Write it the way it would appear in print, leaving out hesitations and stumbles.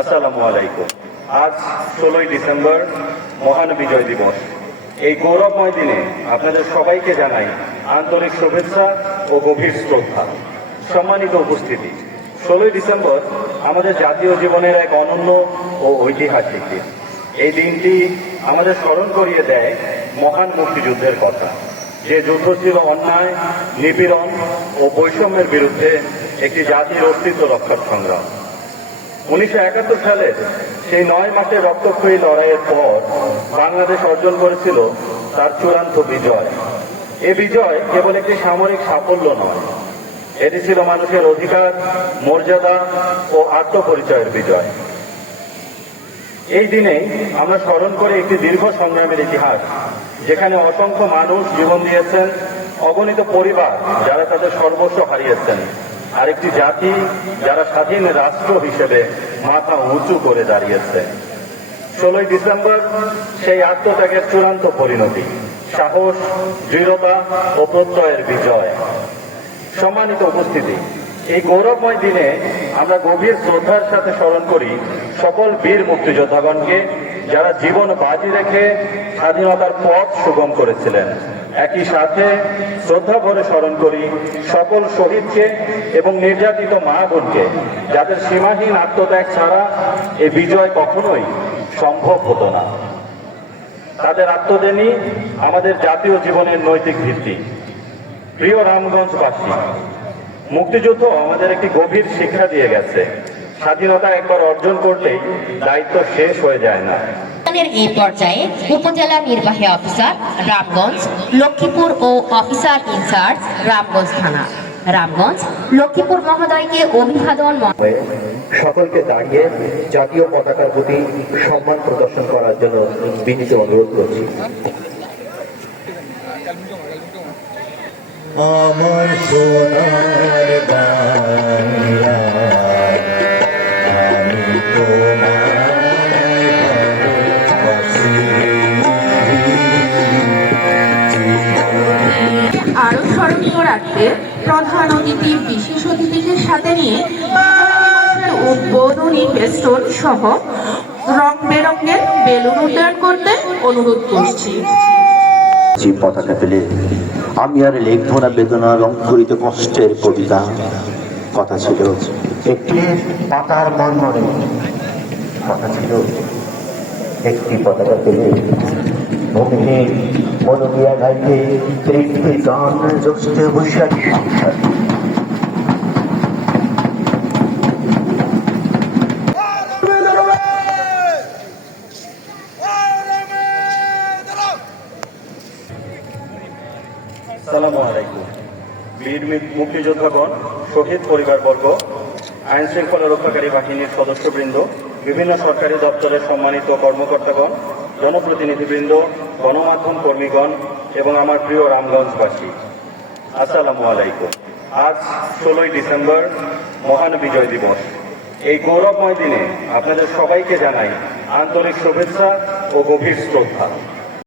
আসসালামু আলাইকুম। আজ 16ই ডিসেম্বর, মহান বিজয় দিবস। এই গৌরবময় দিনে আপনাদের সবাইকে জানাই আন্তরিক শুভেচ্ছা ও গভীর শ্রদ্ধা। সম্মানিত উপস্থিতি, 16ই ডিসেম্বর আমাদের জাতীয় জীবনের এক অনন্য ও ঐতিহাসিক দিন। এই দিনটি আমাদের স্মরণ করিয়ে দেয় মহান মুক্তিযুদ্ধের কথা, যে যুদ্ধ ছিল অন্যায়, নিপীড়ন ও বৈষম্যের বিরুদ্ধে একটি জাতির অস্তিত্ব রক্ষার সংগ্রাম। 1971 সালের সেই 9 মাসের রক্তক্ষয়ী লড়াইয়ের পর বাংলাদেশ অর্জন করেছিল তার চূড়ান্ত বিজয়। এ বিজয় কেবল একটি সামরিক সাফল্য নয়, এটি ছিল মানুষের অধিকার, মর্যাদা ও আত্মপরিচয়ের বিজয়। এই দিনেই আমরা স্মরণ করি একটি দীর্ঘ সংগ্রামের ইতিহাস, যেখানে অসংখ্য মানুষ জীবন দিয়েছেন, অগণিত পরিবার যারা তাদের সর্বস্ব হারিয়েছেন, আর একটি জাতি যারা স্বাধীন রাষ্ট্র হিসেবে মাথা উঁচু করে দাঁড়িয়েছে। 16ই ডিসেম্বর সেই আত্মত্যাগের চূড়ান্ত পরিণতি, সাহস, দৃঢ়তা ও প্রত্যয়ের বিজয়। সম্মানিত উপস্থিতি, এই গৌরবময় দিনে আমরা গভীর শ্রদ্ধার সাথে স্মরণ করি সকল বীর মুক্তিযোদ্ধাগণকে, যারা জীবন বাজি রেখে স্বাধীনতার পথ সুগম করেছিলেন। একই সাথে শ্রদ্ধা ভরে স্মরণ করি সকল শহীদকে এবং নির্যাতিত মা বোনকে, যাদের সীমাহীন আত্মত্যাগ ছাড়া এই বিজয় কখনোই সম্ভব হতো না। তাদের আত্মদানই আমাদের জাতীয় জীবনের নৈতিক ভিত্তি। প্রিয় রামগঞ্জবাসী, মুক্তিযুদ্ধ আমাদের একটি গভীর শিক্ষা দিয়ে গেছে, স্বাধীনতা একবার অর্জন করলেই দায়িত্ব শেষ হয়ে যায় না। এই পর্যায়ে উপজেলা নির্বাহী অফিসার রামগঞ্জ, লক্ষ্মীপুর ও অফিসার ইনচার্জ রামগঞ্জ থানা, রামগঞ্জ, লক্ষ্মীপুর মহোদয়কে অভিবাদন। সকলকে দাঁড়িয়ে জাতীয় পতাকার প্রতি সম্মান প্রদর্শন করার জন্য বিনীত অনুরোধ করছি। আমার সোনার বাংলা, আমি তোমায় ভালোবাসি। আরো স্মরণীয় রাখতে প্রধান অতিথি, বিশেষ অতিথিদের সাথে নিয়ে উদ্বোধনী ফেস্টুন সহ রং বেরঙের বেলুন উড্ডয়ন করতে অনুরোধ করছি। পতাকা পেলে আমি আর লিখবো না বেদনার অঙ্কুরিত কষ্টের কবিতা। কথা ছিল একটি পাতার মর্মরে, কথা ছিল একটি পতাকা পেলে ভূমিহীন মনোবিয়া গাইতে তৃপ্তি গান জ্যৈষ্ঠ বৈশাখী সংসার। আসসালামু আলাইকুম। বীর মুক্তিযোদ্ধাগণ, শহীদ পরিবারবর্গ, আইন শৃঙ্খলা রক্ষাকারী বাহিনীর সদস্যবৃন্দ, বিভিন্ন সরকারি দপ্তরের সম্মানিত কর্মকর্তাগণ, জনপ্রতিনিধিবৃন্দ, গণমাধ্যম কর্মীগণ এবং আমার প্রিয় রামগঞ্জবাসী, আসসালামু আলাইকুম। আজ 16ই ডিসেম্বর, মহান বিজয় দিবস। এই গৌরবময় দিনে আপনাদের সবাইকে জানাই আন্তরিক শুভেচ্ছা ও গভীর শ্রদ্ধা।